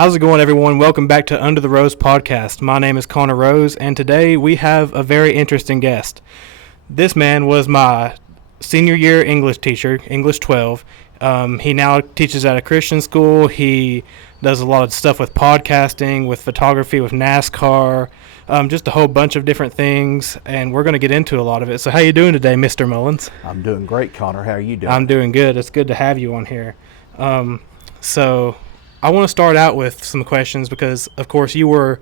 How's it going, everyone? Welcome back to Under the Rose podcast. My name is Connor Rose, and today we have a very interesting guest. This man was my senior year English teacher, English 12. He now teaches at a Christian school. He does a lot of stuff with podcasting, with photography, with NASCAR, just a whole bunch of different things, and we're going to get into a lot of it. So how you doing today, Mr. Mullins? I'm doing great, Connor. How are you doing? I'm doing good. It's good to have you on here. So I want to start out with some questions because, of course, you were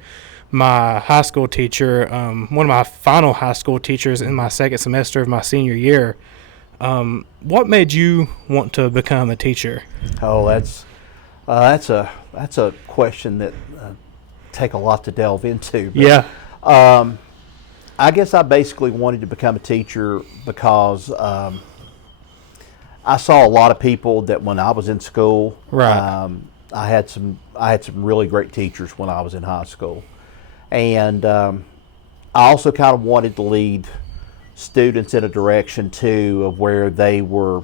my high school teacher, one of my final high school teachers in my second semester of my senior year. What made you want to become a teacher? Oh, that's a question that take a lot to delve into. But, yeah. I guess I basically wanted to become a teacher because I saw a lot of people that when I was in school. Right. I had some really great teachers when I was in high school, and I also kind of wanted to lead students in a direction too of where they were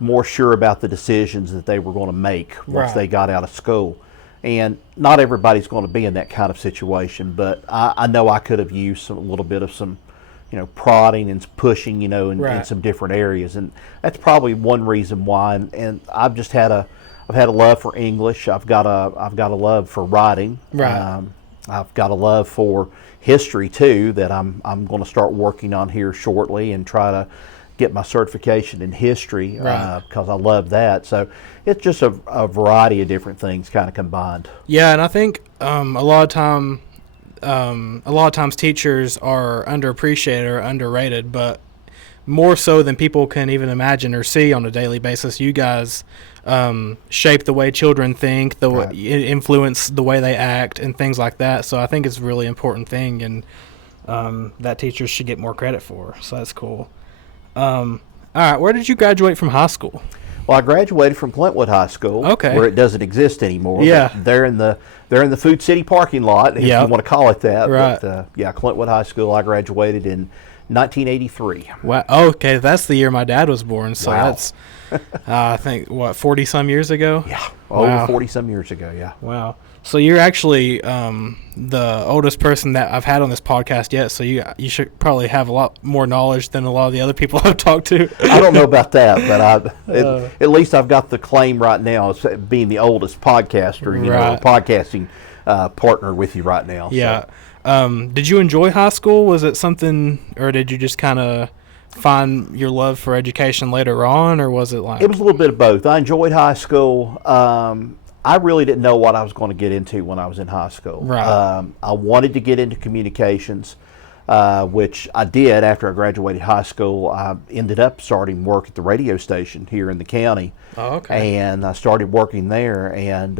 more sure about the decisions that they were going to make once they got out of school. And not everybody's going to be in that kind of situation, but I know I could have used a little bit of some, prodding and pushing, in some different areas, and that's probably one reason why. And I've just had a love for English. I've got a love for writing. Right. I've got a love for history too that I'm going to start working on here shortly and try to get my certification in history because I love that. So it's just a variety of different things kind of combined. Yeah, and I think a lot of times teachers are underappreciated or underrated, but more so than people can even imagine or see on a daily basis. You guys shape the way children think, influence the way they act, and things like that. So I think it's a really important thing, and that teachers should get more credit for. So that's cool. All right, where did you graduate from high school? Well, I graduated from Clintwood High School, where it doesn't exist anymore. Yeah, they're in the Food City parking lot, if you want to call it that. Right. But Clintwood High School. I graduated in 1983. Wow. Okay, that's the year my dad was born. So that's I think 40-some years ago. Yeah, over 40-some years ago. Yeah. Wow. So you're actually the oldest person that I've had on this podcast yet. So you should probably have a lot more knowledge than a lot of the other people I've talked to. I don't know about that, but at least I've got the claim right now as being the oldest podcaster, podcasting partner with you right now. Yeah. So. Did you enjoy high school? Was it something, or did you just kind of find your love for education later on, or was it like? It was a little bit of both. I enjoyed high school. I really didn't know what I was going to get into when I was in high school. Right. I wanted to get into communications, which I did after I graduated high school. I ended up starting work at the radio station here in the county. Oh, okay. And I started working there and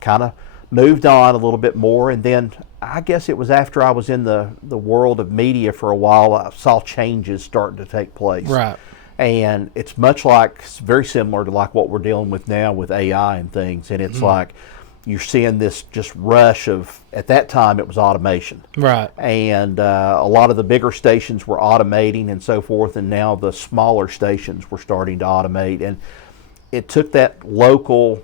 kind of moved on a little bit more. And then I guess it was after I was in the world of media for a while, I saw changes starting to take place. Right. And it's very similar to like what we're dealing with now with AI and things. And it's like you're seeing this just rush of, at that time it was automation. Right. And a lot of the bigger stations were automating and so forth. And now the smaller stations were starting to automate. And it took that local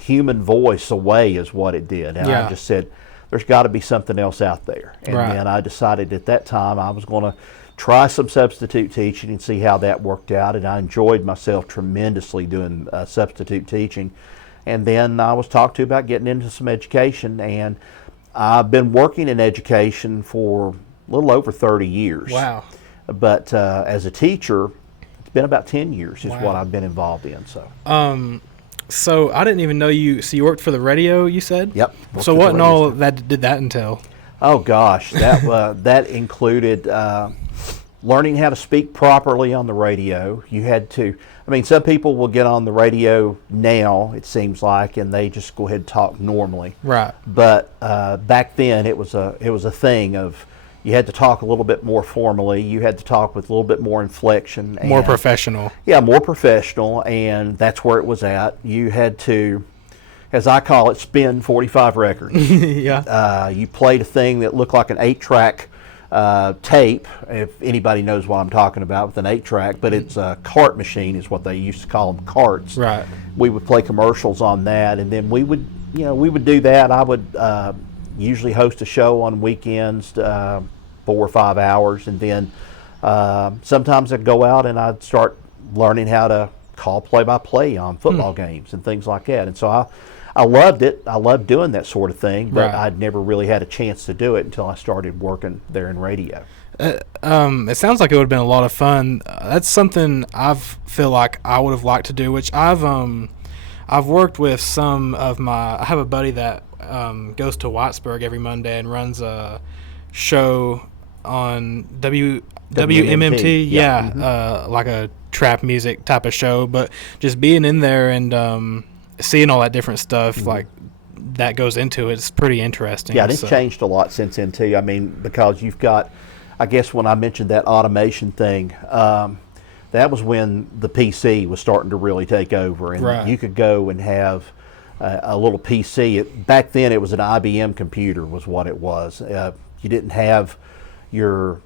human voice away is what it did. And I just said, there's got to be something else out there. And then I decided at that time I was going to try some substitute teaching and see how that worked out, and I enjoyed myself tremendously doing substitute teaching. And then I was talked to about getting into some education, and I've been working in education for a little over 30 years. Wow. But as a teacher, it's been about 10 years is what I've been involved in. So I didn't even know you. So you worked for the radio, you said? Yep. So what and all that did that entail? Oh gosh, that included learning how to speak properly on the radio. You had to. I mean, some people will get on the radio now, it seems like, and they just go ahead and talk normally. Right. But back then, it was a thing of you had to talk a little bit more formally. You had to talk with a little bit more inflection. More professional. Yeah, more professional, and that's where it was at. You had to, as I call it, spin 45 records. Yeah. You played a thing that looked like an 8-track tape, if anybody knows what I'm talking about, with an 8-track, but it's a cart machine is what they used to call them, carts. Right. We would play commercials on that, and then we would do that. I would usually host a show on weekends, 4 or 5 hours, and then sometimes I'd go out and I'd start learning how to call play-by-play on football games and things like that. And so I loved it. I loved doing that sort of thing, but Right. I'd never really had a chance to do it until I started working there in radio. It sounds like it would have been a lot of fun. That's something feel like I would have liked to do, which I've worked with some of my. I have a buddy that goes to Whitesburg every Monday and runs a show on WMMT. Yeah, Mm-hmm. like a trap music type of show. But just being in there and seeing all that different stuff like that goes into it, it's pretty interesting. Yeah, and it's changed a lot since then too. I mean, because you've got, I guess when I mentioned that automation thing, that was when the PC was starting to really take over, and Right. you could go and have a little PC. Back then, it was an IBM computer, was what it was. You didn't have your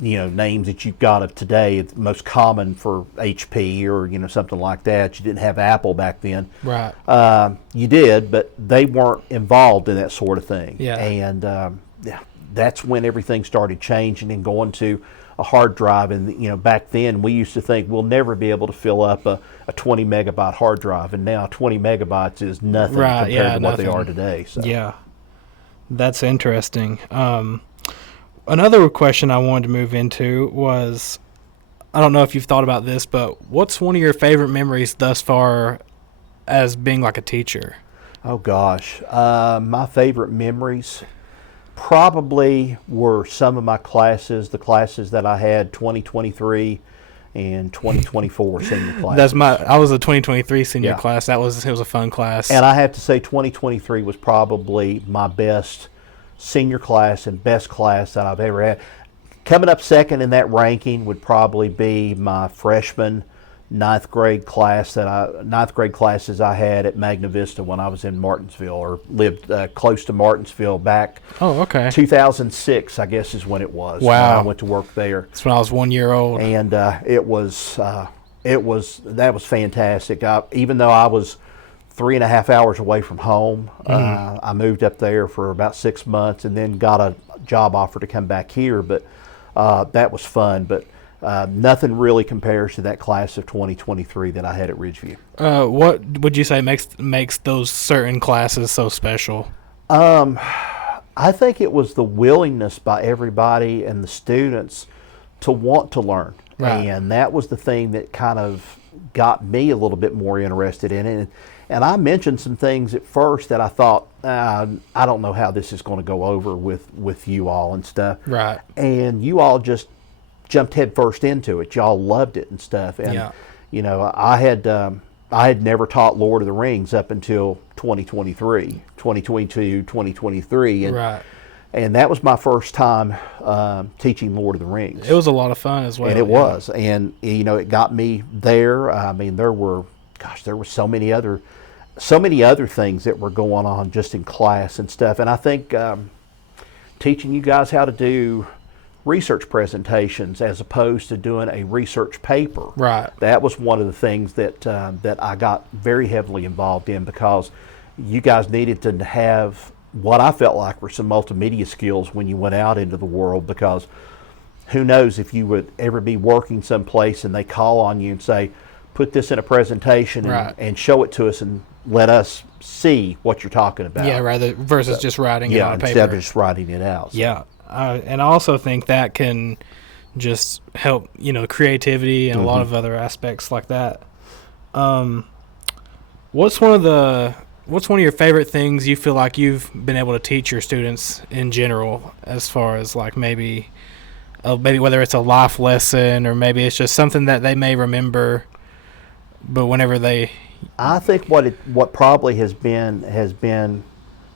names that you've got of today. It's most common for HP or something like that. You didn't have Apple back then. Right. You did, but they weren't involved in that sort of thing. Yeah. And that's when everything started changing and going to a hard drive. And back then we used to think we'll never be able to fill up a 20 megabyte hard drive, and now 20 megabytes is nothing Right, compared yeah, to what they nothing. are today. So. Yeah, that's interesting. Another question I wanted to move into was, I don't know if you've thought about this, but what's one of your favorite memories thus far as being like a teacher? Oh gosh, my favorite memories probably were some of my classes, the classes that I had 2023 and 2024 senior classes. I was a 2023 senior Yeah. class. It was a fun class. And I have to say 2023 was probably my best senior class and best class that I've ever had. Coming up second in that ranking would probably be my freshman ninth grade classes I had at Magna Vista when I was in Martinsville, or lived close to Martinsville back. Oh, okay. 2006, I guess, is when it was. Wow. When I went to work there. That's when I was 1 year old. And that was fantastic. Even though I was 3.5 hours away from home, I moved up there for about 6 months and then got a job offer to come back here. But that was fun. But nothing really compares to that class of 2023 that I had at Ridgeview. What would you say makes those certain classes so special? I think it was the willingness by everybody and the students to want to learn. Right. And that was the thing that kind of got me a little bit more interested in it. And I mentioned some things at first that I thought, I don't know how this is going to go over with you all and stuff. Right. And you all just jumped head first into it. Y'all loved it and stuff. And, Yeah. I had never taught Lord of the Rings up until 2022, 2023. And, Right. and that was my first time teaching Lord of the Rings. It was a lot of fun as well. And it yeah. was. And, it got me there. I mean, there were so many other things that were going on just in class and stuff. And I think teaching you guys how to do research presentations as opposed to doing a research paper. Right. That was one of the things that I got very heavily involved in, because you guys needed to have what I felt like were some multimedia skills when you went out into the world, because who knows if you would ever be working someplace and they call on you and say, put this in a presentation Right. and show it to us and let us see what you're talking about. Yeah, versus just writing it on a paper. Instead of just writing it out. So. Yeah, and I also think that can just help, creativity and a lot of other aspects like that. What's one of your favorite things you feel like you've been able to teach your students in general, as far as like maybe whether it's a life lesson or maybe it's just something that they may remember, but whenever they. I think what probably has been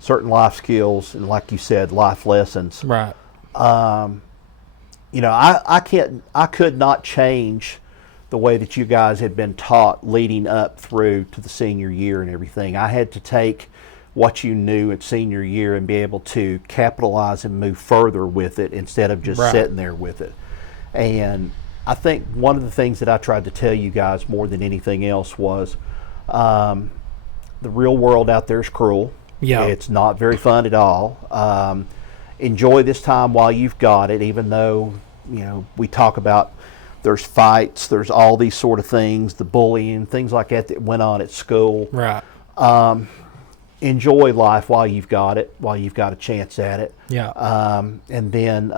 certain life skills, and like you said, life lessons. Right. I could not change the way that you guys had been taught leading up through to the senior year and everything. I had to take what you knew in senior year and be able to capitalize and move further with it instead of just sitting there with it. And I think one of the things that I tried to tell you guys more than anything else was the real world out there is cruel. Yeah. It's not very fun at all. Enjoy this time while you've got it, even though, we talk about there's fights, there's all these sort of things, the bullying, things like that went on at school. Right. Enjoy life while you've got it, while you've got a chance at it. Yeah. And then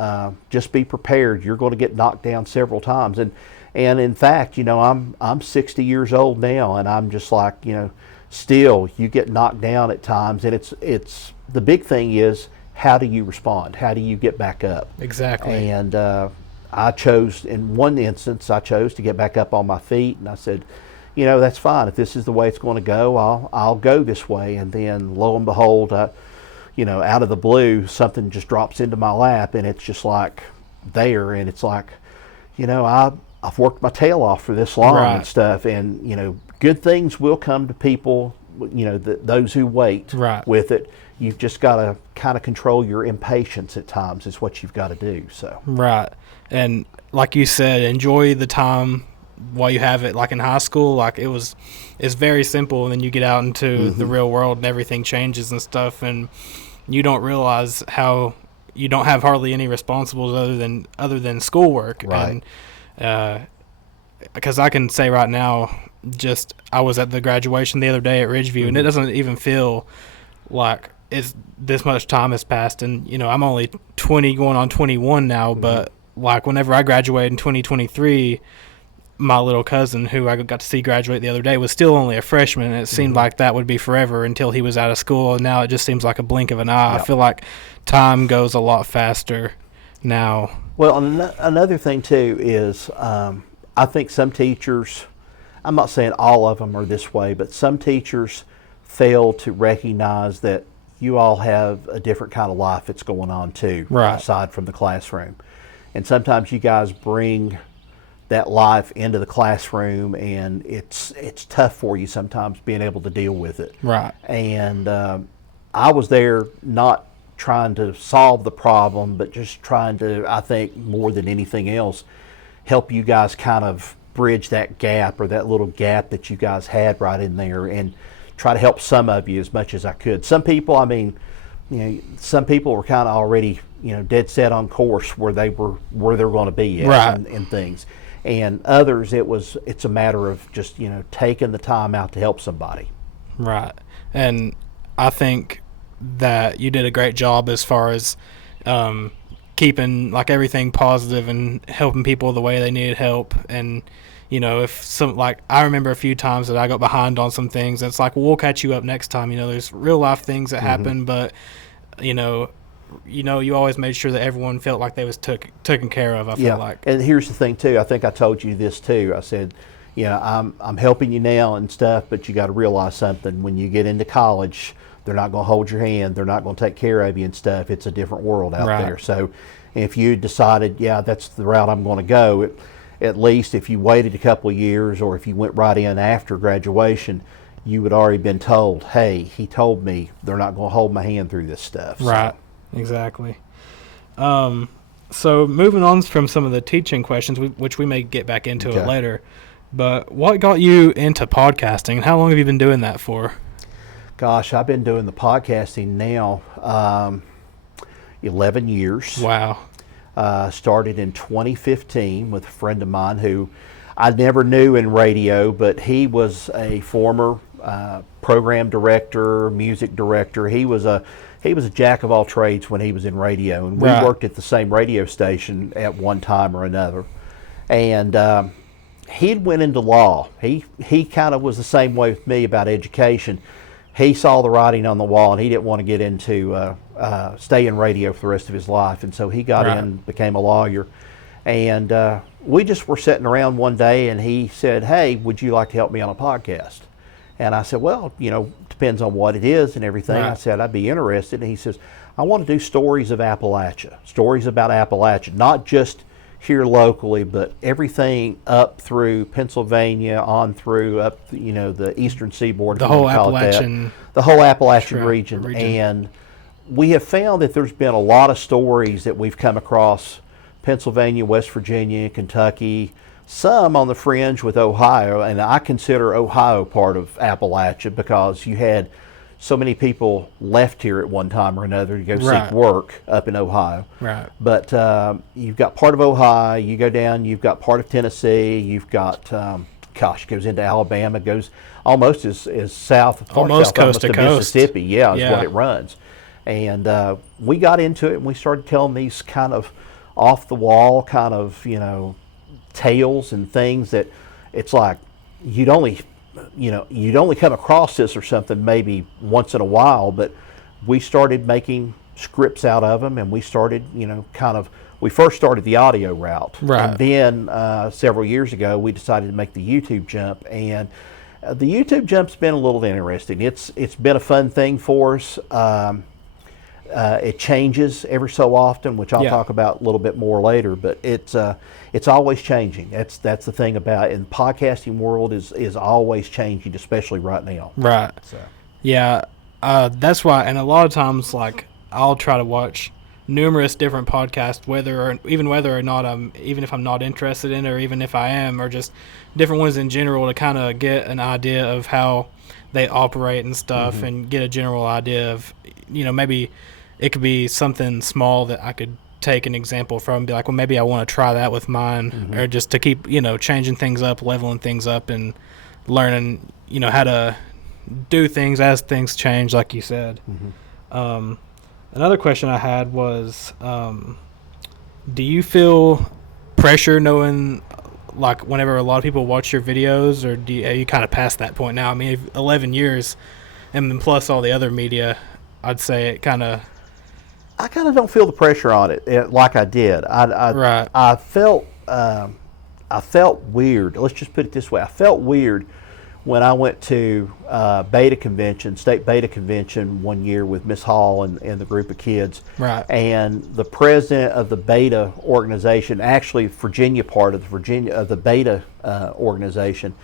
just be prepared. You're going to get knocked down several times. And in fact, I'm 60 years old now, and I'm just like, still you get knocked down at times. And it's the big thing is, how do you respond? How do you get back up? Exactly. And I chose, in one instance, to get back up on my feet, and I said, that's fine. If this is the way it's going to go, I'll go this way. And then lo and behold, out of the blue, something just drops into my lap, and it's just like there, and it's like, I've worked my tail off for this long and stuff, and good things will come to people, those who wait with it. You've just got to kind of control your impatience at times is what you've got to do. So right. And like you said, enjoy the time while you have it. Like in high school, like it's very simple, and then you get out into the real world and everything changes and stuff, and you don't realize how you don't have hardly any responsibilities other than schoolwork. Right. And because I can say right now, I was at the graduation the other day at Ridgeview, and it doesn't even feel like it's this much time has passed. And I'm only 20 going on 21 now, but like whenever I graduated in 2023, my little cousin, who I got to see graduate the other day, was still only a freshman, and it seemed like that would be forever until he was out of school, and now it just seems like a blink of an eye. Yep. I feel like time goes a lot faster now. Well, another thing too is I think some teachers, I'm not saying all of them are this way, but some teachers fail to recognize that you all have a different kind of life that's going on too, aside from the classroom. And sometimes you guys bring that life into the classroom, and it's tough for you sometimes being able to deal with it. Right. And I was there not trying to solve the problem, but just trying to, I think more than anything else, help you guys kind of bridge that gap, or that little gap that you guys had right in there, and try to help some of you as much as I could. Some people, some people were kind of already, dead set on course where they were going to be at, and things. And others, it's a matter of just, taking the time out to help somebody. Right. And I think that you did a great job as far as keeping like everything positive and helping people the way they needed help. And I remember a few times that I got behind on some things, and it's like, well, we'll catch you up next time. There's real life things that happen, but you always made sure that everyone felt like they was taken care of. I feel like. And here's the thing too. I think I told you this too. I said, I'm helping you now and stuff, but you got to realize something. When you get into college, they're not going to hold your hand. They're not going to take care of you and stuff. It's a different world out there. So if you decided, that's the route I'm going to go, at least if you waited a couple of years, or if you went right in after graduation, you would already been told, hey, he told me they're not going to hold my hand through this stuff. Right. So. Exactly. So moving on from some of the teaching questions, which we may get back into it later, but what got you into podcasting, and how long have you been doing that for? Gosh, I've been doing the podcasting now 11 years. Wow. Started in 2015 with a friend of mine who I never knew in radio, but he was a former program director, music director. He was a jack of all trades when he was in radio, and we worked at the same radio station at one time or another. And he'd went into law. He kind of was the same way with me about education. He saw the writing on the wall, and he didn't want to get into stay in radio for the rest of his life, and so he got in, became a lawyer. And we just were sitting around one day, and he said, hey, would you like to help me on a podcast? And I said, well, depends on what it is and everything. I said, I'd be interested. And he says, I want to do stories of Appalachia, stories about Appalachia, not just here locally, but everything up through Pennsylvania, on through up, the eastern seaboard. The whole Appalachian. The whole Appalachian region. And we have found that there's been a lot of stories that we've come across Pennsylvania, West Virginia, Kentucky, some on the fringe with Ohio, and I consider Ohio part of Appalachia because you had so many people left here at one time or another to go seek work up in Ohio. Right. But you've got part of Ohio, you go down, you've got part of Tennessee, you've got, goes into Alabama, goes almost as south, almost coast to coast. Mississippi, is what it runs. And we got into it and we started telling these kind of off the wall kind of, tales and things that it's like you'd only come across this or something maybe once in a while, but we started making scripts out of them, and we started, we first started the audio route. Right. And then several years ago, we decided to make the YouTube jump, and the YouTube jump's been a little interesting. It's been a fun thing for us. It changes every so often, which I'll talk about a little bit more later, but it's always changing. That's the thing about it. And the podcasting world is always changing, especially right now. Right. So. Yeah. That's why, and a lot of times, like, I'll try to watch numerous different podcasts, whether or not even if I'm not interested in it, or even if I am, or just different ones in general, to kind of get an idea of how they operate and stuff, and get a general idea of, maybe it could be something small that I could take an example from and be like, well, maybe I want to try that with mine, or just to keep, changing things up, leveling things up, and learning, how to do things as things change, like you said. Another question I had was, do you feel pressure knowing, like, whenever a lot of people watch your videos, or are you kind of past that point now? I mean, 11 years, and then plus all the other media, I'd say it kind of... I kind of don't feel the pressure on it like I did. I felt weird. Let's just put it this way. I felt weird when I went to state beta convention one year with Miss Hall and the group of kids. Right. And the president of the beta organization, actually Virginia part of the beta organization,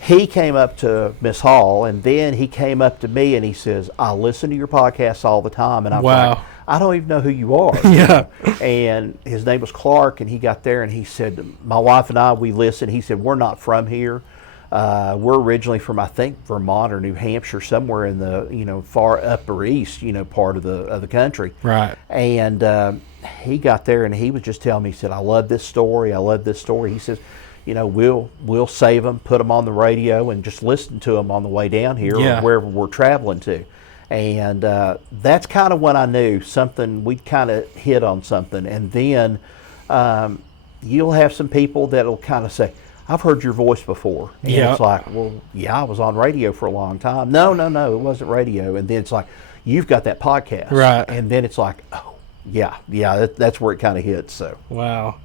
he came up to Miss Hall, and then he came up to me and he says, I listen to your podcasts all the time. And I'm like, I don't even know who you are. Yeah. And his name was Clark, and he got there and he said, my wife and I, we listen. He said, we're not from here. We're originally from, I think, Vermont or New Hampshire, somewhere in the, far upper east, part of the country. Right. And he got there and he was just telling me, he said, I love this story. He says, we'll save them, put them on the radio, and just listen to them on the way down here or wherever we're traveling to. And that's kind of when I knew something, we'd kind of hit on something. And then you'll have some people that'll kind of say, I've heard your voice before. And it's like, well, I was on radio for a long time. No, it wasn't radio. And then it's like, you've got that podcast. Right. And then it's like, oh, that's where it kind of hits. So. Wow.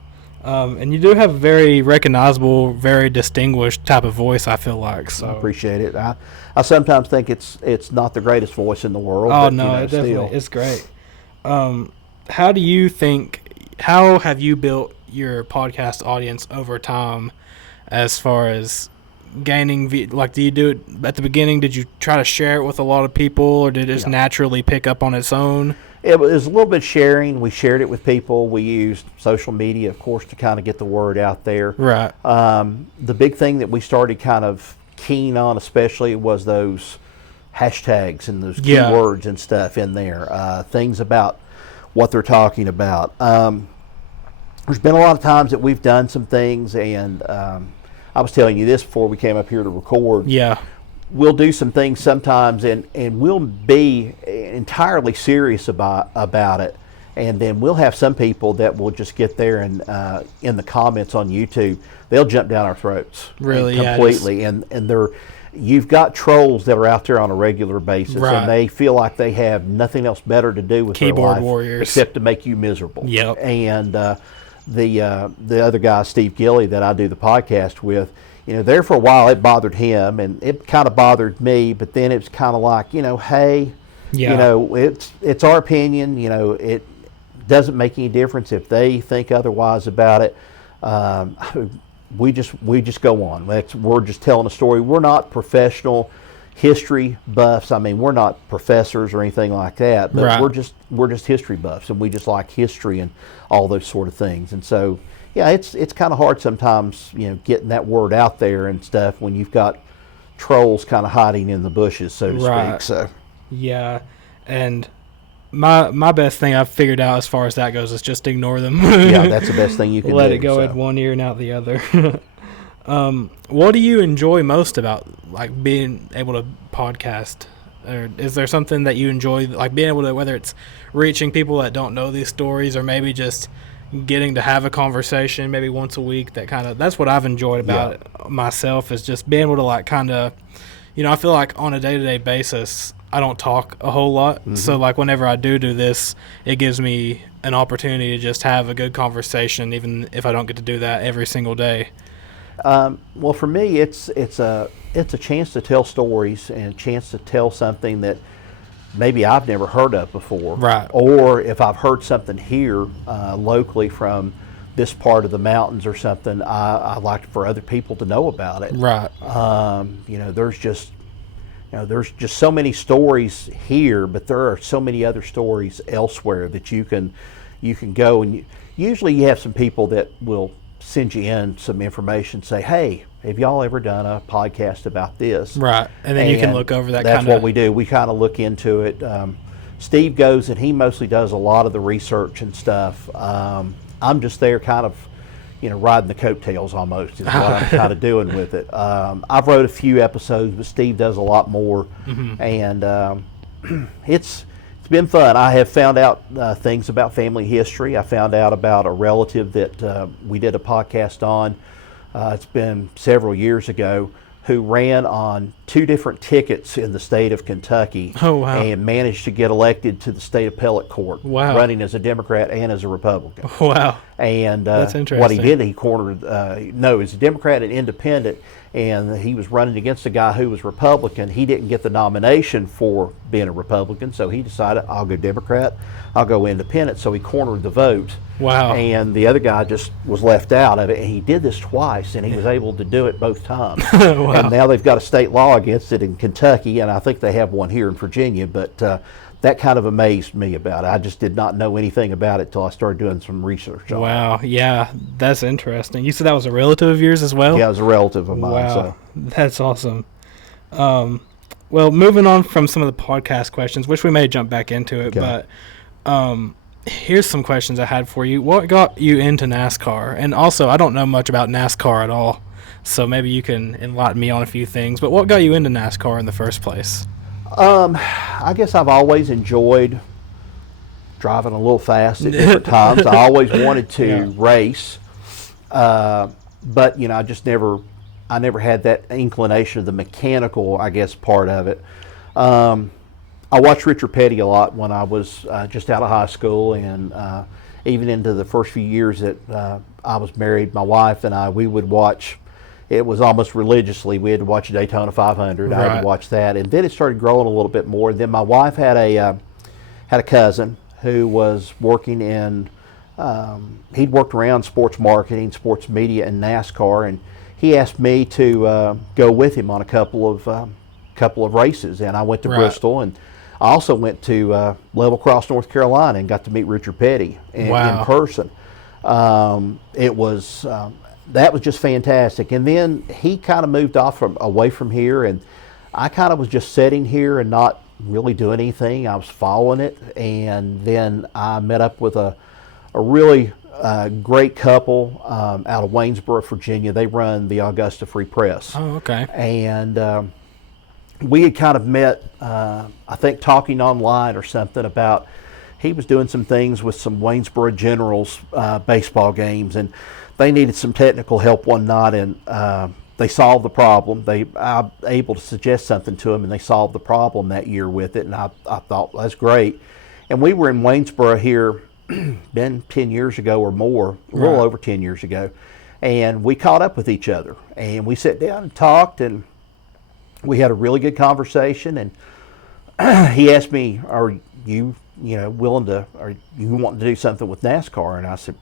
And you do have a very recognizable, very distinguished type of voice, I feel like. So I appreciate it. I sometimes think it's not the greatest voice in the world. Oh, but, no, it definitely it's great. How have you built your podcast audience over time, as far as gaining, do you do it at the beginning? Did you try to share it with a lot of people, or did it just naturally pick up on its own? It was a little bit sharing. We shared it with people. We used social media, of course, to kind of get the word out there. Right. The big thing that we started kind of keen on, especially, was those hashtags and those keywords and stuff in there. Things about what they're talking about. There's been a lot of times that we've done some things, and I was telling you this before we came up here to record. Yeah. We'll do some things sometimes, and we'll be entirely serious about it, and then we'll have some people that will just get there and in the comments on YouTube, they'll jump down our throats. Really, completely, and you've got trolls that are out there on a regular basis, and they feel like they have nothing else better to do with keyboard their life warriors except to make you miserable. Yep. And the other guy, Steve Gilly, that I do the podcast with, there for a while it bothered him, and it kind of bothered me, but then it's kind of like, hey, it's our opinion, doesn't make any difference if they think otherwise about it. We just go on. We're just telling a story. We're not professional history buffs. I mean, we're not professors or anything like that, but Right. we're just history buffs, and we just like history and all those sort of things. And so, yeah, it's kind of hard sometimes, getting that word out there and stuff when you've got trolls kind of hiding in the bushes, so to Right. speak. So, Yeah, and my best thing I've figured out as far as that goes is just ignore them. yeah, that's the best thing you can Let do. it go so. in one ear and out the other. What do you enjoy most about like being able to podcast? Or is there something that you enjoy, like being able to, whether it's reaching people that don't know these stories, or maybe just getting to have a conversation maybe once a week? That's what I've enjoyed about it myself, is just being able to like kind of, I feel like on a day-to-day basis I don't talk a whole lot. Mm-hmm. So like whenever I do this, it gives me an opportunity to just have a good conversation, even if I don't get to do that every single day. Well, for me, it's a chance to tell stories and a chance to tell something that maybe I've never heard of before. Right. Or if I've heard something here locally from this part of the mountains or something, I like for other people to know about it. Right. There's just so many stories here, but there are so many other stories elsewhere that you can go, and usually you have some people that will send you in some information, say, hey, have y'all ever done a podcast about this? Right. And then you can look over that. That's what we do. We kind of look into it. Steve goes and he mostly does a lot of the research and stuff. I'm just there kind of, riding the coattails almost is what I'm kind of doing with it. I've wrote a few episodes, but Steve does a lot more. Mm-hmm. And it's been fun. I have found out things about family history. I found out about a relative that we did a podcast on. It's been several years ago, who ran on 2 different tickets in the state of Kentucky. Oh, wow. And managed to get elected to the state appellate court. Wow. Running as a Democrat and as a Republican. Wow. And That's interesting. what he did, he cornered, he's a Democrat and independent, and he was running against a guy who was Republican. He didn't get the nomination for being a Republican, so he decided, I'll go Democrat, I'll go independent, so he cornered the vote. Wow. And the other guy just was left out of it, and he did this twice, and he was able to do it both times. Wow. And now they've got a state law against it in Kentucky, and I think they have one here in Virginia, but that kind of amazed me about it. I just did not know anything about it till I started doing some research on it. Wow. Yeah, that's interesting. You said that was a relative of yours as well? Yeah, it was a relative of mine. Wow. So. That's awesome. Well, moving on from some of the podcast questions, which we may jump back into it, Okay. but here's some questions I had for you. What got you into NASCAR? And also, I don't know much about NASCAR at all, so maybe you can enlighten me on a few things. But what got you into NASCAR in the first place? I guess I've always enjoyed driving a little fast at different times. I always wanted to race, but I never had that inclination of the mechanical, I guess, part of it. I watched Richard Petty a lot when I was just out of high school, and even into the first few years that I was married. My wife and I, we would watch. It was almost religiously. We had to watch Daytona 500. I had Right. to watch that, and then it started growing a little bit more. And then my wife had a cousin who was working in. He'd worked around sports marketing, sports media, and NASCAR, and he asked me to go with him on a couple of races. And I went to Right. Bristol, and I also went to Level Cross, North Carolina, and got to meet Richard Petty in person. It was. That was just fantastic. And then he kind of moved away from here, and I kind of was just sitting here and not really doing anything. I was following it, and then I met up with a really great couple out of Waynesboro, Virginia. They run the Augusta Free Press. Oh, okay. And we had kind of met, I think, talking online or something about he was doing some things with some Waynesboro Generals baseball games, and they needed some technical help one night, and they solved the problem. I was able to suggest something to them, and they solved the problem that year with it, and I thought, well, that's great. And we were in Waynesboro here, been 10 years ago or more, a little over 10 years ago, and we caught up with each other, and we sat down and talked, and we had a really good conversation. And he asked me, are you willing to, or you want to do something with NASCAR? And I said,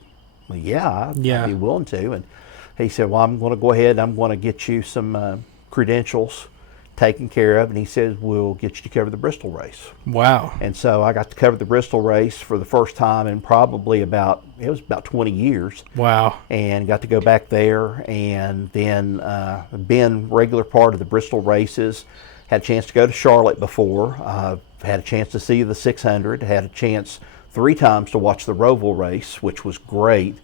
well, yeah, I'd be willing to. And he said, well, I'm going to go ahead and I'm going to get you some credentials taken care of. And he says, we'll get you to cover the Bristol race. Wow. And so I got to cover the Bristol race for the first time in probably about 20 years. Wow. And got to go back there, and then been regular part of the Bristol races. Had a chance to go to Charlotte before. Had a chance to see the 600. Had a chance 3 times to watch the Roval race, which was great.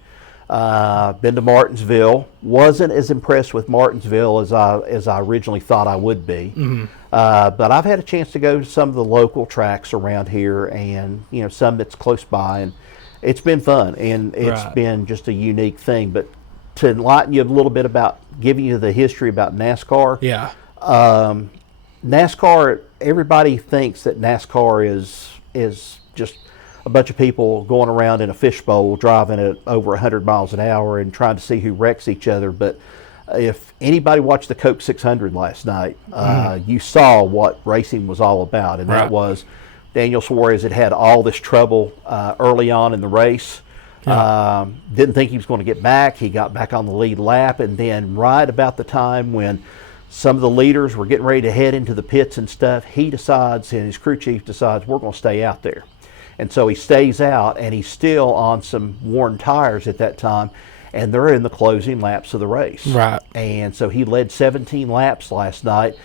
Been to Martinsville. Wasn't as impressed with Martinsville as I originally thought I would be. Mm-hmm. But I've had a chance to go to some of the local tracks around here, and some that's close by, and it's been fun, and it's been just a unique thing. But to enlighten you a little bit about giving you the history about NASCAR. Yeah. NASCAR. Everybody thinks that NASCAR is just a bunch of people going around in a fishbowl driving at over 100 miles an hour and trying to see who wrecks each other. But if anybody watched the Coke 600 last night, you saw what racing was all about. And that was Daniel Suarez had all this trouble early on in the race. Didn't think he was going to get back. He got back on the lead lap. And then right about the time when some of the leaders were getting ready to head into the pits and stuff, he decides, and his crew chief decides, we're going to stay out there. And so he stays out, and he's still on some worn tires at that time, and they're in the closing laps of the race. Right. And so he led 17 laps last night.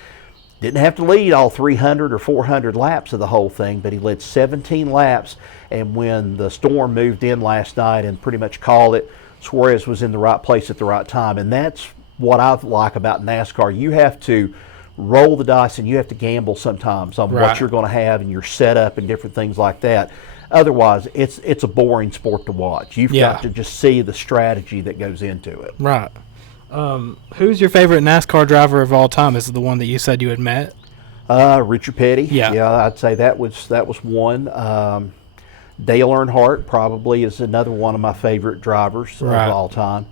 Didn't have to lead all 300 or 400 laps of the whole thing, but he led 17 laps. And when the storm moved in last night and pretty much called it, Suarez was in the right place at the right time. And that's what I like about NASCAR. You have to roll the dice, and you have to gamble sometimes on what you're going to have and your setup and different things like that. Otherwise, it's a boring sport to watch. You've got to just see the strategy that goes into it. Right. Who's your favorite NASCAR driver of all time? Is it the one that you said you had met? Richard Petty. Yeah, I'd say that was one. Dale Earnhardt probably is another one of my favorite drivers of all time.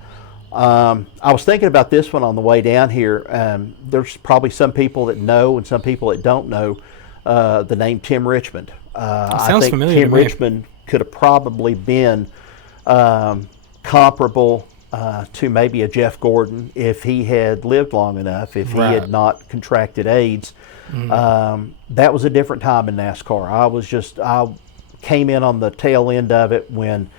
I was thinking about this one on the way down here. There's probably some people that know and some people that don't know the name Tim Richmond. Sounds I think familiar Tim to me. Richmond could have probably been comparable to maybe a Jeff Gordon if he had lived long enough, if he had not contracted AIDS. That was a different time in NASCAR. I came in on the tail end of it when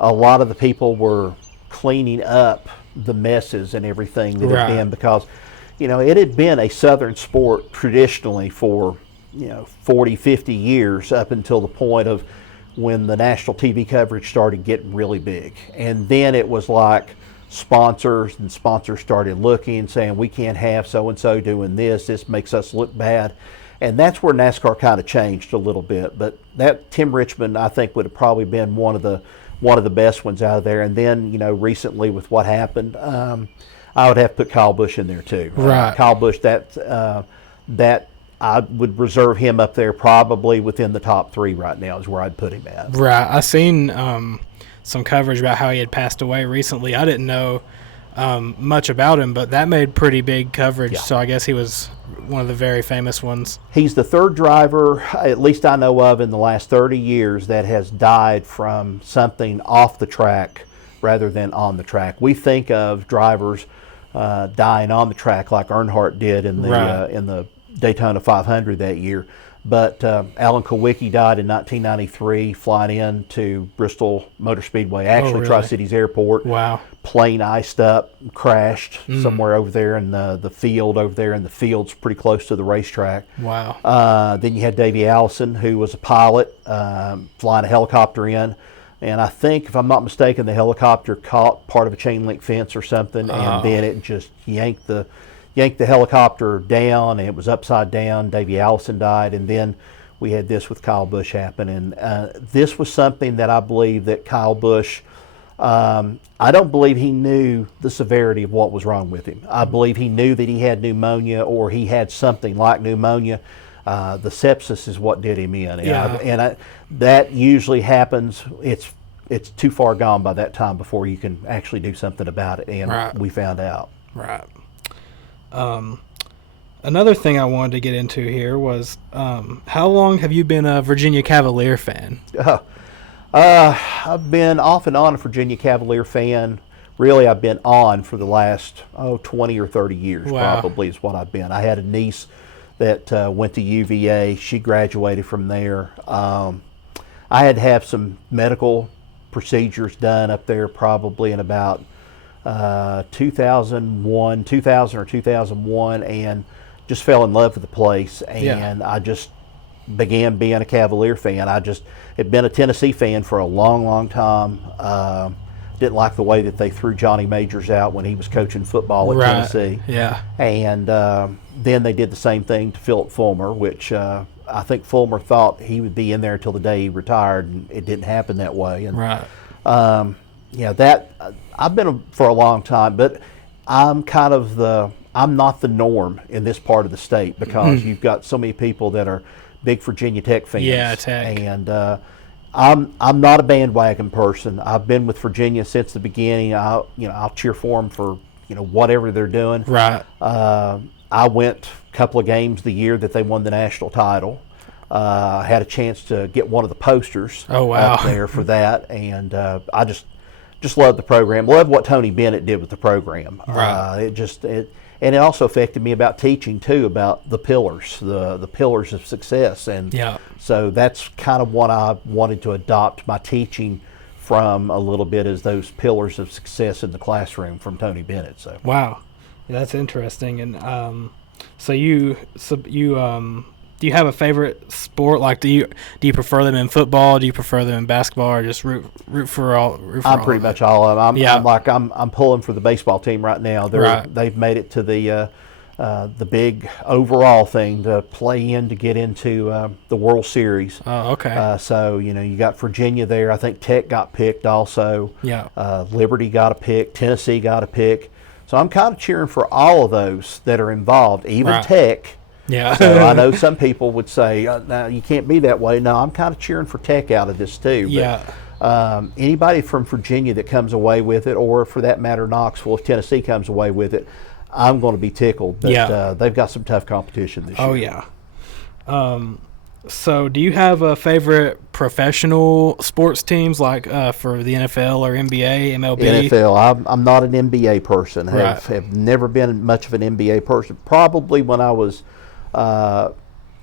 a lot of the people were cleaning up the messes and everything that had been, because it had been a southern sport traditionally for 40, 50 years, up until the point of when the national TV coverage started getting really big. And then it was like sponsors started looking, saying we can't have so and so doing this makes us look bad. And that's where NASCAR kind of changed a little bit. But that Tim Richmond, I think, would have probably been one of the best ones out of there. And then, recently with what happened, I would have to put Kyle Busch in there too. Kyle Busch, that I would reserve him up there probably within the top 3 right now is where I'd put him at. Right. I seen some coverage about how he had passed away recently. I didn't know much about him, but that made pretty big coverage. So I guess he was one of the very famous ones. He's the 3rd driver, at least I know of, in the last 30 years that has died from something off the track rather than on the track. We think of drivers dying on the track like Earnhardt did in the Daytona 500 that year. But Alan Kulwicki died in 1993 flying into Bristol Motor Speedway, actually Tri-Cities Airport. Wow. Plane iced up, crashed somewhere over there in the field over there, and the field's pretty close to the racetrack. Wow. Then you had Davey Allison, who was a pilot, flying a helicopter in. And I think, if I'm not mistaken, the helicopter caught part of a chain link fence or something, and then it just yanked the helicopter down, and it was upside down. Davey Allison died, and then we had this with Kyle Busch happen. And this was something that I believe that Kyle Busch, I don't believe he knew the severity of what was wrong with him. I believe he knew that he had pneumonia, or he had something like pneumonia. The sepsis is what did him in. That usually happens. It's too far gone by that time before you can actually do something about it, and we found out. Right. Another thing I wanted to get into here was how long have you been a Virginia Cavalier fan? I've been off and on a Virginia Cavalier fan. Really, I've been on for the last 20 or 30 years. Wow. Probably is what I've been. I had a niece that went to UVA. She graduated from there. I had to have some medical procedures done up there probably in about 2000 or 2001, and just fell in love with the place, and I just began being a Cavalier fan. I just had been a Tennessee fan for a long, long time. Didn't like the way that they threw Johnny Majors out when he was coaching football at Tennessee. Yeah. And then they did the same thing to Philip Fulmer, which I think Fulmer thought he would be in there until the day he retired, and it didn't happen that way. And, I've been for a long time, but I'm not the norm in this part of the state because you've got so many people that are big Virginia Tech fans. Yeah, Tech. And I'm not a bandwagon person. I've been with Virginia since the beginning. I'll cheer for them for whatever they're doing. Right. I went a couple of games the year that they won the national title. I had a chance to get one of the posters up there for that, and I just love the program. Love what Tony Bennett did with the program. Right. And it also affected me about teaching too, about the pillars, the pillars of success. And so that's kind of what I wanted to adopt my teaching from a little bit, as those pillars of success in the classroom from Tony Bennett. So wow, that's interesting. And do you have a favorite sport? Like, do you prefer them in football? Do you prefer them in basketball, or just root for all? I'm pretty much all of them. I'm pulling for the baseball team right now. They've made it to the big overall thing to play in to get into the World Series. Oh, okay. So you got Virginia there. I think Tech got picked also. Yeah. Liberty got a pick. Tennessee got a pick. So I'm kind of cheering for all of those that are involved, even Tech. Yeah. So I know some people would say, no, you can't be that way. No, I'm kind of cheering for Tech out of this too. But, anybody from Virginia that comes away with it, or for that matter, Knoxville, if Tennessee comes away with it, I'm going to be tickled. But they've got some tough competition this year. Oh, yeah. So do you have a favorite professional sports teams, like for the NFL or NBA, MLB? NFL. I'm not an NBA person. Have never been much of an NBA person. Probably when I was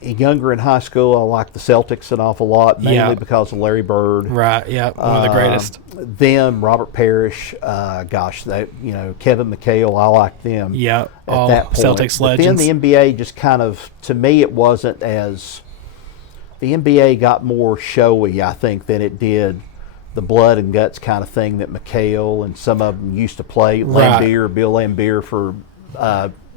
younger in high school, I liked the Celtics an awful lot, mainly because of Larry Bird. Right, yeah, one of the greatest. Them, Robert Parrish, Kevin McHale, I liked them. Yeah, at that point. Celtics but legends. Then the NBA just kind of, to me, it wasn't as, the NBA got more showy, I think, than it did the blood and guts kind of thing that McHale and some of them used to play. Bill Laimbeer for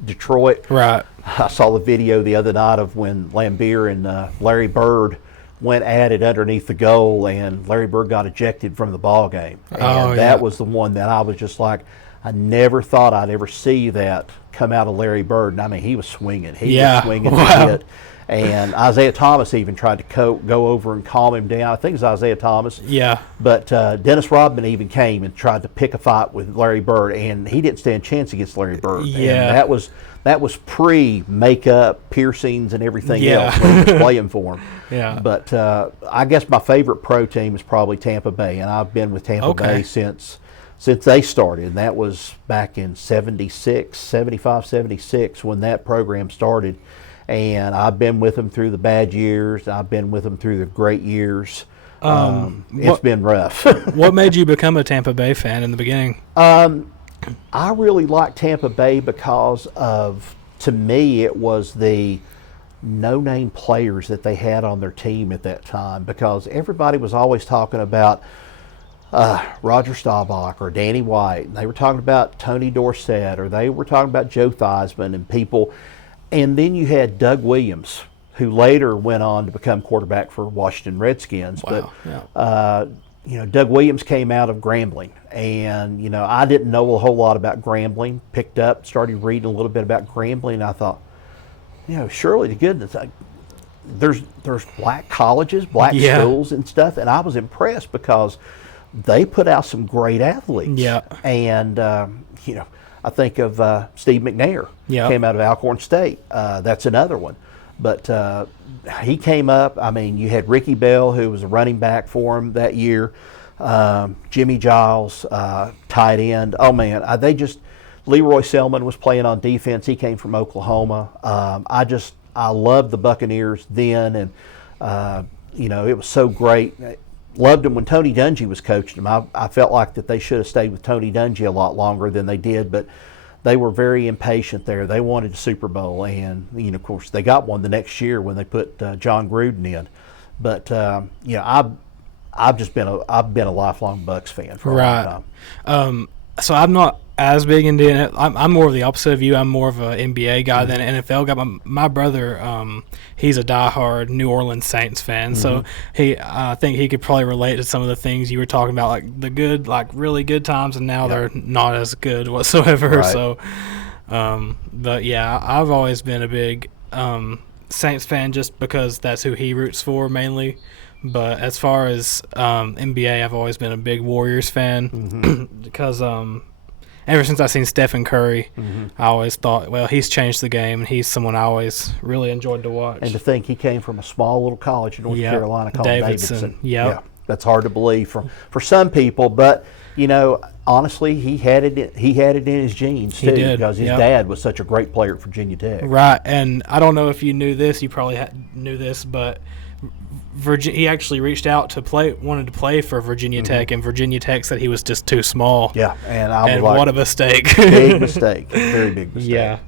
Detroit. Right. I saw the video the other night of when Laimbeer and Larry Bird went at it underneath the goal, and Larry Bird got ejected from the ball game. And that was the one that I was just like, I never thought I'd ever see that come out of Larry Bird. And I mean, he was swinging. He was swinging to hit. And Isaiah Thomas even tried to go over and calm him down. I think it was Isaiah Thomas. Yeah. But Dennis Rodman even came and tried to pick a fight with Larry Bird, and he didn't stand a chance against Larry Bird. Yeah. And that was pre-makeup, piercings, and everything else when he was playing for him. Yeah. But I guess my favorite pro team is probably Tampa Bay, and I've been with Tampa Bay since they started. And that was back in 75, 76 when that program started. And I've been with them through the bad years. I've been with them through the great years. It's been rough. What made you become a Tampa Bay fan in the beginning? I really liked Tampa Bay because of, to me, it was the no-name players that they had on their team at that time, because everybody was always talking about Roger Staubach or Danny White. And they were talking about Tony Dorsett, or they were talking about Joe Theismann and people. And then you had Doug Williams, who later went on to become quarterback for Washington Redskins. Wow. But Doug Williams came out of Grambling, and I didn't know a whole lot about Grambling. Picked up, started reading a little bit about Grambling, and I thought, surely to goodness, there's black colleges, black schools and stuff, and I was impressed because they put out some great athletes. Yeah. And I think of Steve McNair, came out of Alcorn State. That's another one. But he came up. I mean, you had Ricky Bell, who was a running back for him that year. Jimmy Giles, tight end. Oh man, Leroy Selman was playing on defense. He came from Oklahoma. I loved the Buccaneers then, and it was so great. Loved them when Tony Dungy was coaching them. I felt like that they should have stayed with Tony Dungy a lot longer than they did, but they were very impatient there. They wanted a Super Bowl, and of course, they got one the next year when they put John Gruden in. But I've been a lifelong Bucs fan for a long time. So I'm not as big into it. I'm more of the opposite of you. I'm more of an NBA guy than an NFL guy. My brother, he's a diehard New Orleans Saints fan, so I think he could probably relate to some of the things you were talking about, like the good, like really good times, and now they're not as good whatsoever. Right. So, but yeah, I've always been a big Saints fan just because that's who he roots for mainly. But as far as NBA, I've always been a big Warriors fan because ever since I seen Stephen Curry, I always thought, well, he's changed the game, and he's someone I always really enjoyed to watch. And to think he came from a small little college in North Carolina called Davidson. Yeah, that's hard to believe for some people, but honestly, he had it in his genes too, because his dad was such a great player at Virginia Tech. Right, and I don't know if you knew this. You probably knew this, but he actually reached out wanted to play for Virginia Tech, and Virginia Tech said he was just too small. Yeah, and what a mistake. Big mistake. Very big mistake. Yeah.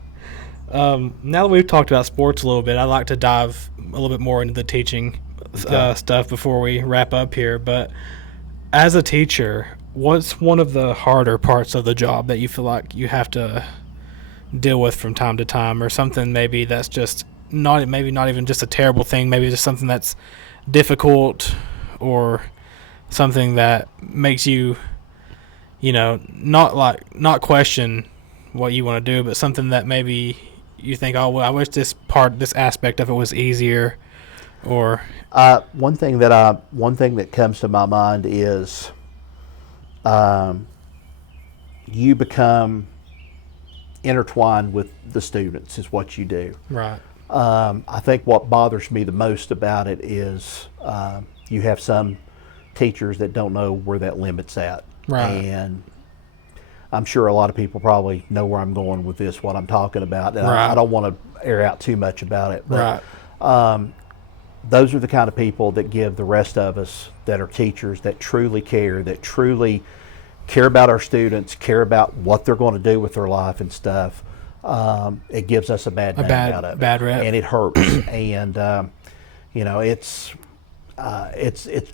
Now that we've talked about sports a little bit, I'd like to dive a little bit more into the teaching stuff before we wrap up here. But as a teacher, what's one of the harder parts of the job that you feel like you have to deal with from time to time, or something maybe that's just not even just a terrible thing, maybe just something that's difficult, or something that makes you not question what you want to do, but something that maybe you think, oh well, I wish this aspect of it was easier? Or one thing that comes to my mind is you become intertwined with the students is what you do. Right. I think what bothers me the most about it is you have some teachers that don't know where that limit's at. Right. And I'm sure a lot of people probably know where I'm going with this, what I'm talking about. And right. I don't want to air out too much about it. But, right. Those are the kind of people that give the rest of us that are teachers that truly care about our students, care about what they're going to do with their life and stuff. It gives us a bad name out of it. Bad rep. And it hurts. And, it's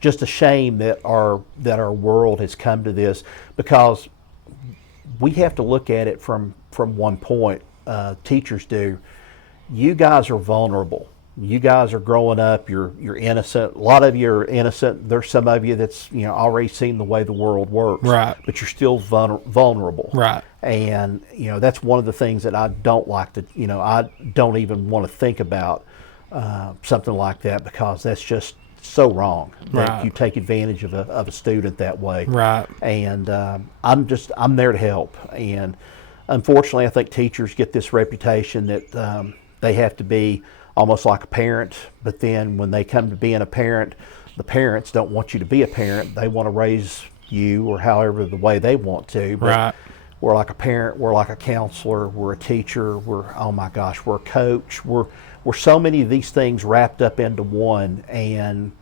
just a shame that our world has come to this, because we have to look at it from one point. Teachers do. You guys are vulnerable. You guys are growing up. You're innocent. A lot of you are innocent. There's some of you that's already seen the way the world works. Right. But you're still vulnerable. Right. And that's one of the things that I don't like to. I don't even want to think about something like that, because that's just so wrong. That right. you take advantage of a student that way. Right. And I'm there to help. And unfortunately, I think teachers get this reputation that they have to be almost like a parent, but then when they come to being a parent, the parents don't want you to be a parent. They want to raise you or however the way they want to. But right. We're like a parent, we're like a counselor, we're a teacher, we're a coach. We're so many of these things wrapped up into one. And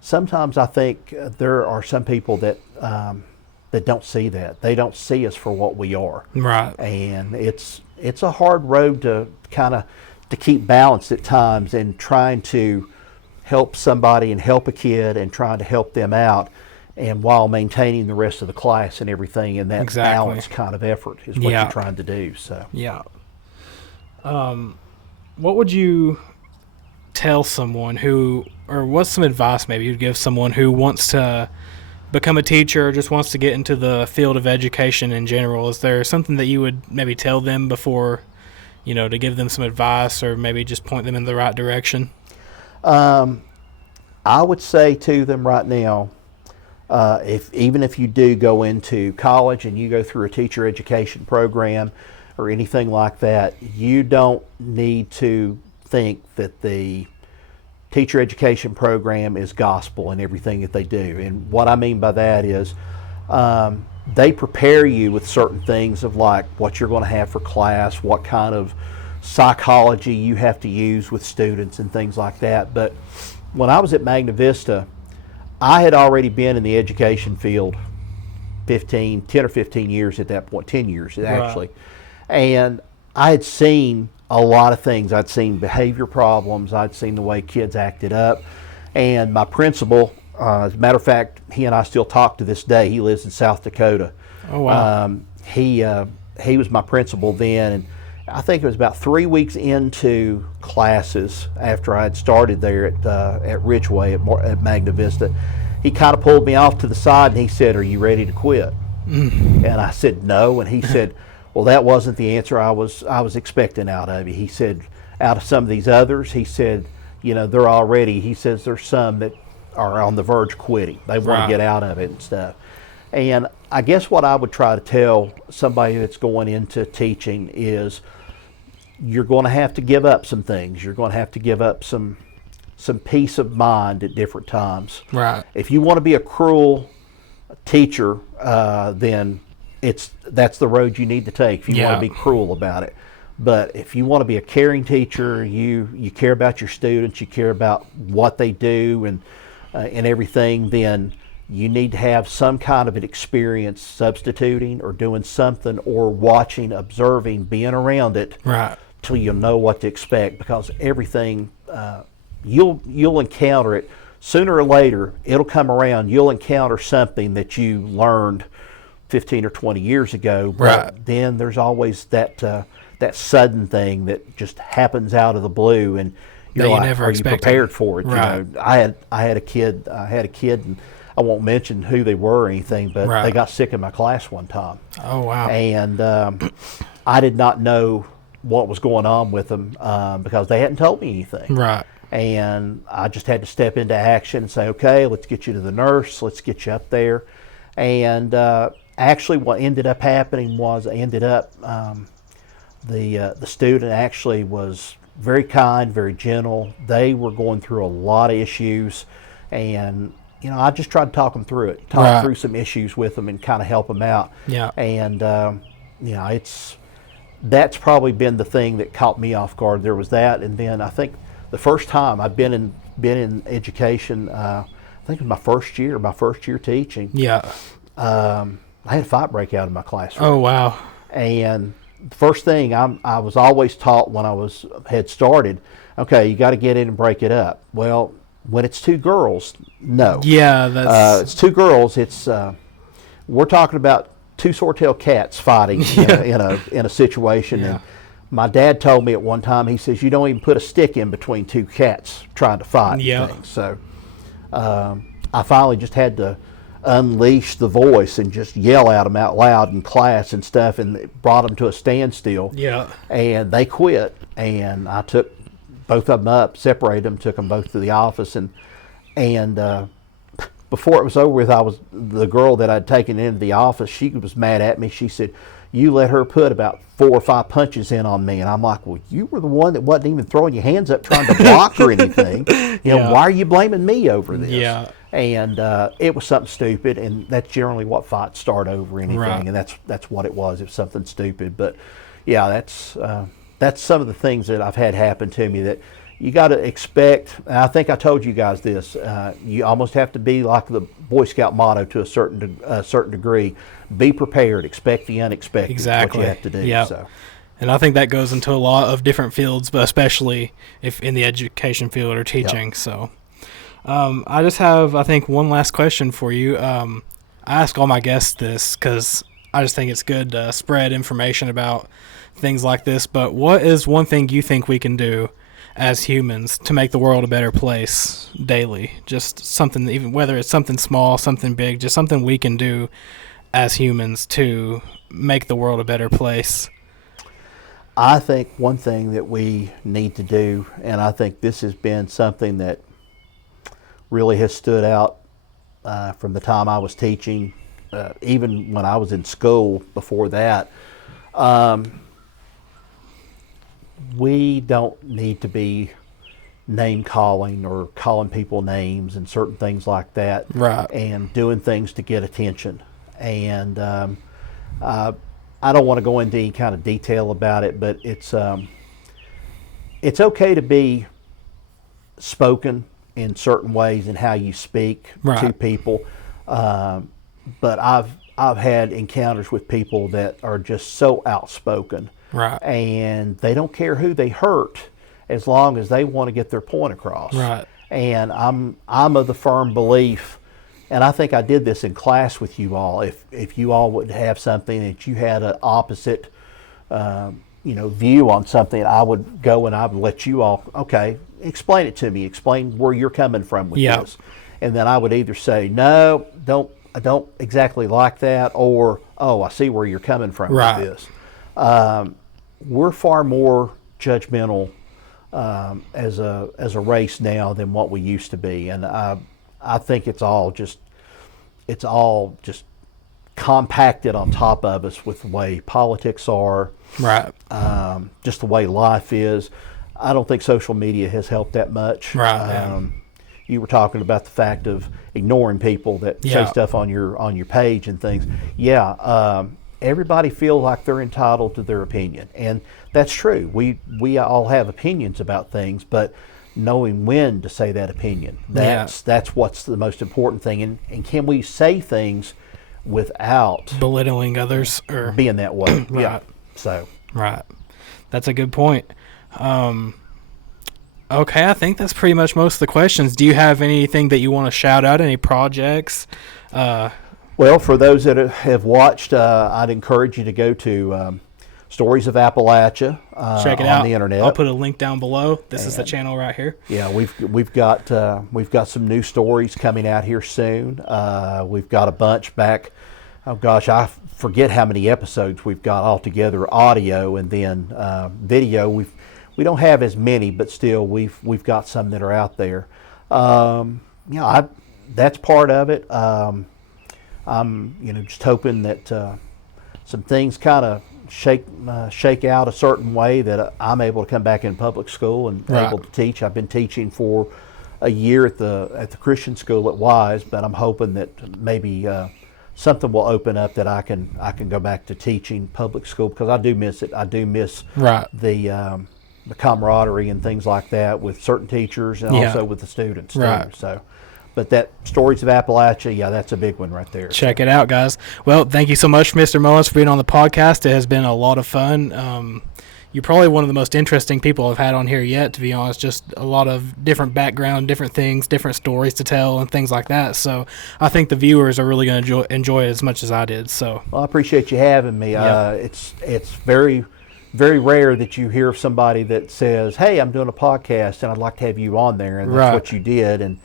sometimes I think there are some people that don't see that. They don't see us for what we are. Right. And it's a hard road to keep balanced at times, and trying to help somebody and help a kid and trying to help them out, and while maintaining the rest of the class and everything, and that exactly. balanced kind of effort is what you're trying to do. So yeah. What would you tell someone or what's some advice maybe you'd give someone who wants to become a teacher, or just wants to get into the field of education in general? Is there something that you would maybe tell them before, to give them some advice, or maybe just point them in the right direction? I would say to them right now, Even if you do go into college and you go through a teacher education program or anything like that, you don't need to think that the teacher education program is gospel in everything that they do. And what I mean by that is they prepare you with certain things of like what you're going to have for class, what kind of psychology you have to use with students and things like that. But when I was at Magna Vista, I had already been in the education field 10 or 15 years at that point, 10 years actually. Right. And I had seen a lot of things. I'd seen behavior problems. I'd seen the way kids acted up. And my principal, as a matter of fact, he and I still talk to this day. He lives in South Dakota. Oh, wow. He was my principal then, and I think it was about 3 weeks into classes after I had started there at Ridgeway at Magna Vista. He kind of pulled me off to the side and he said, "Are you ready to quit?" And I said, "No." And he said, "Well, that wasn't the answer I was expecting out of you." He said, "Out of some of these others," he said, "they're already," he says, "there's some that are on the verge of quitting. They want to get out of it and stuff." And I guess what I would try to tell somebody that's going into teaching is you're going to have to give up some things. You're going to have to give up some peace of mind at different times. Right. If you want to be a cruel teacher, then that's the road you need to take if you want to be cruel about it. But if you want to be a caring teacher, you care about your students, you care about what they do and everything, then you need to have some kind of an experience substituting or doing something or watching, observing, being around it. Right. Till you'll know what to expect, because everything you'll encounter it sooner or later. It'll come around. You'll encounter something that you learned 15 or 20 years ago, but then there's always that sudden thing that just happens out of the blue, and you're like, never are you prepared for it? Right. I had a kid, and I won't mention who they were or anything, but they got sick in my class one time. Oh, wow. And I did not know what was going on with them because they hadn't told me anything. Right. And I just had to step into action and say, okay, let's get you to the nurse. Let's get you up there. And actually what ended up happening was the student actually was very kind, very gentle. They were going through a lot of issues. And, I just tried to talk them through it, talk through some issues with them and kind of help them out. Yeah. And, that's probably been the thing that caught me off guard. There was that, and then I think the first time I've been in education, I think it was my first year teaching. Yeah. I had a fight break out in my classroom. Oh, wow. And the first thing I was always taught when I had started, okay, you got to get in and break it up. Well, when it's two girls, no. Yeah, it's two girls. It's we're talking about two sword-tailed cats fighting in a situation. Yeah. And my dad told me at one time, he says, you don't even put a stick in between two cats trying to fight. Yeah. Things. So I finally just had to unleash the voice and just yell at them out loud in class and stuff, and it brought them to a standstill. Yeah. And they quit, and I took both of them up, separated them, took them both to the office, and before it was over with, the girl that I'd taken into the office, she was mad at me. She said, you let her put about 4 or 5 punches in on me. And I'm like, well, you were the one that wasn't even throwing your hands up trying to block or anything. Why are you blaming me over this? Yeah. And it was something stupid, and that's generally what fights start over anything. Right. And that's what it was. It was something stupid. But yeah, that's some of the things that I've had happen to me that you got to expect. And I think I told you guys this. You almost have to be like the Boy Scout motto to a certain degree. Be prepared. Expect the unexpected. Exactly. What you have to do. Yeah. So. And I think that goes into a lot of different fields, but especially if in the education field or teaching. Yep. So I just have, I think, one last question for you. I ask all my guests this because I just think it's good to spread information about things like this. But what is one thing you think we can do as humans to make the world a better place daily? Just something, even whether it's something small, something big, just something we can do as humans to make the world a better place. I think one thing that we need to do, and I think this has been something that really has stood out from the time I was teaching, even when I was in school before that. We don't need to be name calling or calling people names and certain things like that, Right. and doing things to get attention. And I don't want to go into any kind of detail about it, but it's okay to be spoken in certain ways in how you speak Right. to people. But I've had encounters with people that are just so outspoken, Right. and they don't care who they hurt as long as they want to get their point across. Right. And I'm of the firm belief, and I think I did this in class with you all. If you all would have something that you had an opposite, view on something, I would go and I would let you all, okay, explain it to me. Explain where you're coming from with Yeah. this, and then I would either say no, I don't exactly like that, or oh, I see where you're coming from Right. with this. We're far more judgmental as a race now than what we used to be, and I think it's all just compacted on top of us with the way politics are, Right. just the way life is. I don't think social media has helped that much. Right. You were talking about the fact of ignoring people that Yeah. say stuff on your page and things. Yeah, everybody feels like they're entitled to their opinion, and that's true. We all have opinions about things, but knowing when to say that opinion, that's what's the most important thing. And can we say things without Belittling others or being that way? Right. Yeah. So right. That's a good point. Okay, I think that's pretty much most of the questions. Do you have anything that you want to shout out? Any projects? well, for those that have watched, I'd encourage you to go to Stories of Appalachia Check it on out. the internet. I'll put a link down below. This is the channel right here. Yeah, we've got some new stories coming out here soon. We've got a bunch back. Oh gosh, I forget how many episodes we've got altogether, audio and then video. We don't have as many, but still we've got some that are out there. That's part of it. I'm just hoping that some things kind of shake out a certain way that I'm able to come back in public school and Right. able to teach. I've been teaching for a year at the Christian school at Wise, but I'm hoping that maybe something will open up that I can go back to teaching public school, because I do miss it. I do miss Right. the camaraderie and things like that with certain teachers and Yeah. also with the students Right. too. So, but that Stories of Appalachia, yeah, that's a big one right there. Check it out, guys. Well, thank you so much, Mr. Mullins, for being on the podcast. It has been a lot of fun. You're probably one of the most interesting people I've had on here yet, to be honest. Just a lot of different background, different things, different stories to tell and things like that. So I think the viewers are really going to enjoy it as much as I did. So Well, I appreciate you having me. Yep. It's very, very rare that you hear of somebody that says, "Hey, I'm doing a podcast and I'd like to have you on there," and that's Right. what you did. And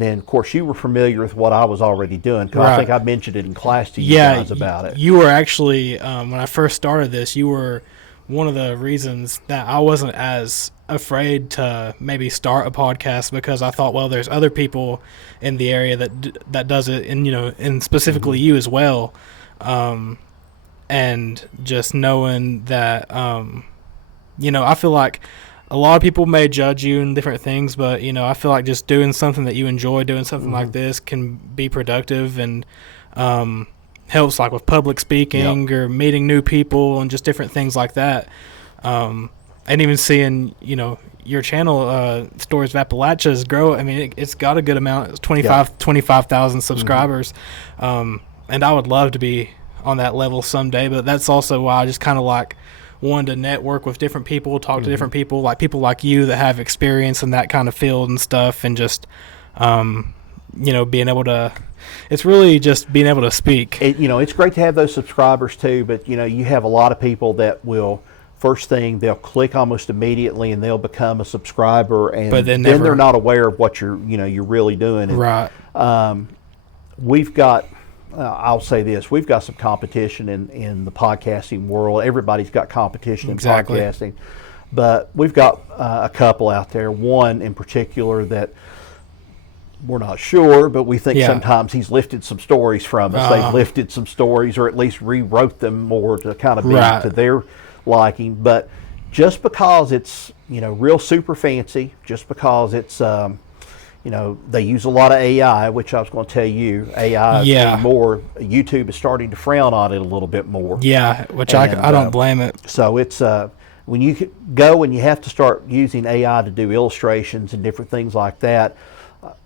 then, of course, you were familiar with what I was already doing, because I Right. think I mentioned it in class to you guys about it. You were actually, when I first started this, you were one of the reasons that I wasn't as afraid to maybe start a podcast, because I thought, well, there's other people in the area that does it, and and specifically you as well, and just knowing that, I feel like a lot of people may judge you and different things, but I feel like just doing something that you enjoy, doing something like this, can be productive and helps, like with public speaking or meeting new people and just different things like that. And even seeing your channel, Stories of Appalachia, grow. I mean, it's got a good amount. It's 25,000 subscribers, and I would love to be on that level someday. But that's also why I just kind of like wanted to network with different people, talk to different people like you that have experience in that kind of field and stuff, and just being able to. It's really just being able to speak. It's great to have those subscribers too, but you have a lot of people that will, first thing, they'll click almost immediately and they'll become a subscriber, and But then they're never- not aware of what you're really doing. And, Right. we've got, I'll say this, we've got some competition in the podcasting world. Everybody's got competition Exactly. in podcasting, but we've got a couple out there. One in particular that we're not sure, but we think Yeah. sometimes he's lifted some stories from us. They've lifted some stories, or at least rewrote them more to kind of be Right. to their liking. But just because it's, real super fancy, just because it's, they use a lot of AI, which I was going to tell you, AI Yeah. anymore. YouTube is starting to frown on it a little bit more. Yeah, which And, I don't blame it. So it's when you go and you have to start using AI to do illustrations and different things like that,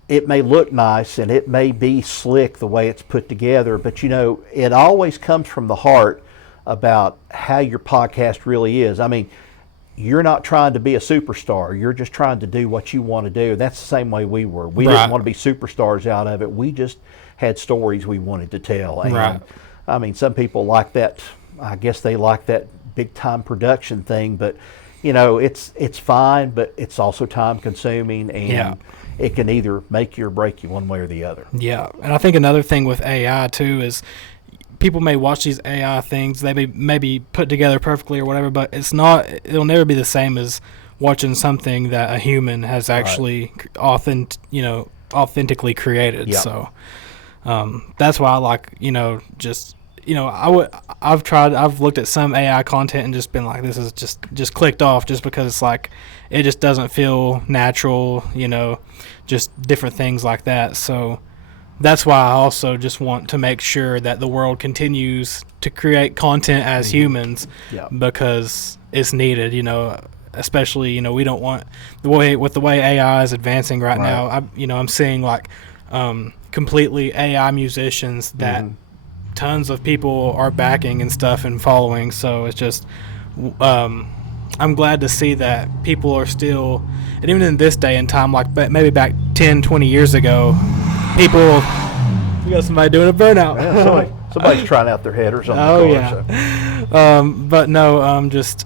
it may look nice and it may be slick the way it's put together, but it always comes from the heart about how your podcast really is. I mean, you're not trying to be a superstar. You're just trying to do what you want to do. That's the same way we were. We Right. didn't want to be superstars out of it. We just had stories we wanted to tell. And Right. I mean, some people like that. I guess they like that big time production thing, but it's fine, but it's also time consuming, and Yeah. it can either make you or break you one way or the other. Yeah, and I think another thing with AI too is people may watch these AI things, they may be put together perfectly or whatever, but it'll never be the same as watching something that a human has actually authentically created. Yep. So that's why I like, I've looked at some AI content and just been like, this is just clicked off, just because it's like, it just doesn't feel natural, just different things like that. So that's why I also just want to make sure that the world continues to create content as humans, Yep. because it's needed, especially, we don't want the way AI is advancing right now. I'm seeing like completely AI musicians that tons of people are backing and stuff and following. So it's just, I'm glad to see that people are still, and even in this day and time, like maybe back 10, 20 years ago, people, we got somebody doing a burnout. Yeah, somebody's trying out their headers on the Oh, car. yeah. So. But no, just,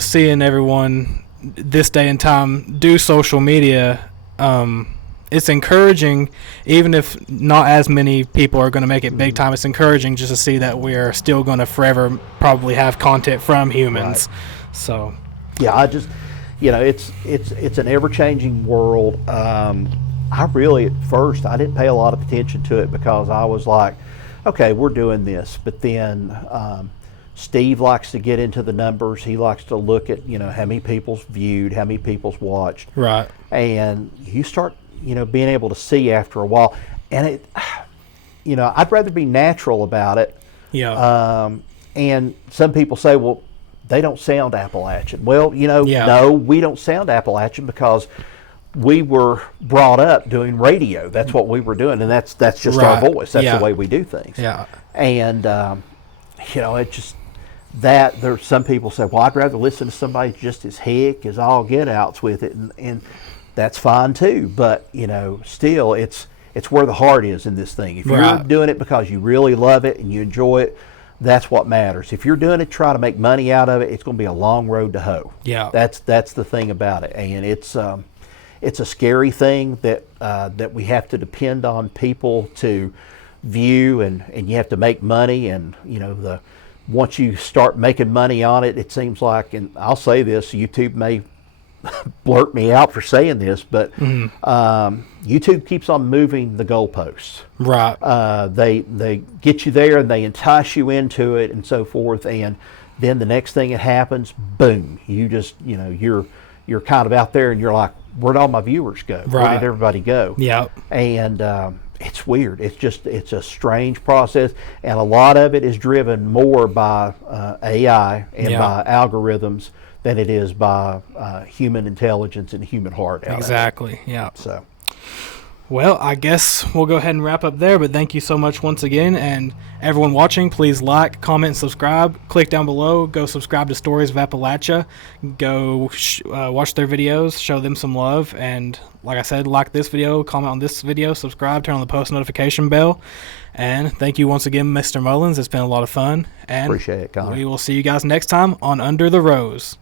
seeing everyone this day and time do social media, it's encouraging, even if not as many people are going to make it big time. It's encouraging just to see that we're still going to forever probably have content from humans. Right. So, Yeah, I just, it's an ever-changing world. I really, at first, I didn't pay a lot of attention to it because I was like, okay, we're doing this. But then Steve likes to get into the numbers. He likes to look at, how many people's viewed, how many people's watched. right. And you start, being able to see after a while. And it, I'd rather be natural about it. Yeah. And some people say, well, they don't sound Appalachian. Well, Yeah. no, we don't sound Appalachian because we were brought up doing radio. That's what we were doing, and that's just our Right. voice. That's Yeah. the way we do things. Yeah. And it just there's some people say, well, I'd rather listen to somebody just as heck as all get outs with it, and that's fine too. But still, it's where the heart is in this thing. If you're Right. doing it because you really love it and you enjoy it, that's what matters. If you're doing it to try to make money out of it, it's going to be a long road to hoe. Yeah. That's the thing about it, and it's a scary thing that we have to depend on people to view, and you have to make money, and once you start making money on it, it seems like, and I'll say this, YouTube may blurt me out for saying this, but YouTube keeps on moving the goalposts. Right. They get you there and they entice you into it and so forth, and then the next thing that happens, boom, you just you're kind of out there and you're like, where'd all my viewers go? Where Right. did everybody go? Yeah. And it's weird. It's a strange process, and a lot of it is driven more by AI and Yeah. by algorithms than it is by human intelligence and human heart. Exactly. Yeah. So. Well, I guess we'll go ahead and wrap up there, but thank you so much once again. And everyone watching, please like, comment, subscribe. Click down below. Go subscribe to Stories of Appalachia. Go watch their videos. Show them some love. And like I said, like this video, comment on this video, subscribe, turn on the post notification bell. And thank you once again, Mr. Mullins. It's been a lot of fun. And Appreciate it, Connor. we will see you guys next time on Under the Rose.